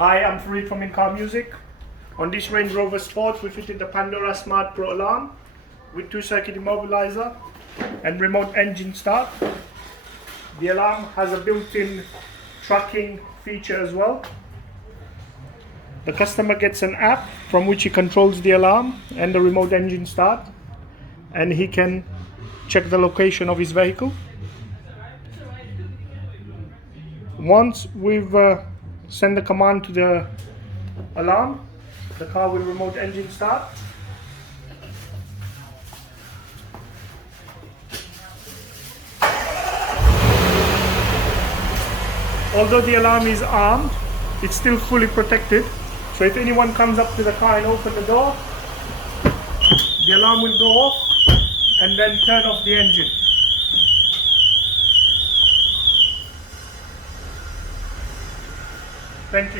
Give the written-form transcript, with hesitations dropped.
Hi, I'm Farid from In-Car Music. On this Range Rover Sport, we fitted the Pandora Smart Pro alarm with 2-circuit immobilizer and remote engine start. The alarm has a built-in tracking feature as well. The customer gets an app from which he controls the alarm and the remote engine start, and he can check the location of his vehicle. Once we've sent the command to the alarm, the car will remote engine start. Although the alarm is armed, it's still fully protected. So if anyone comes up to the car and open the door, the alarm will go off and then turn off the engine. Thank you.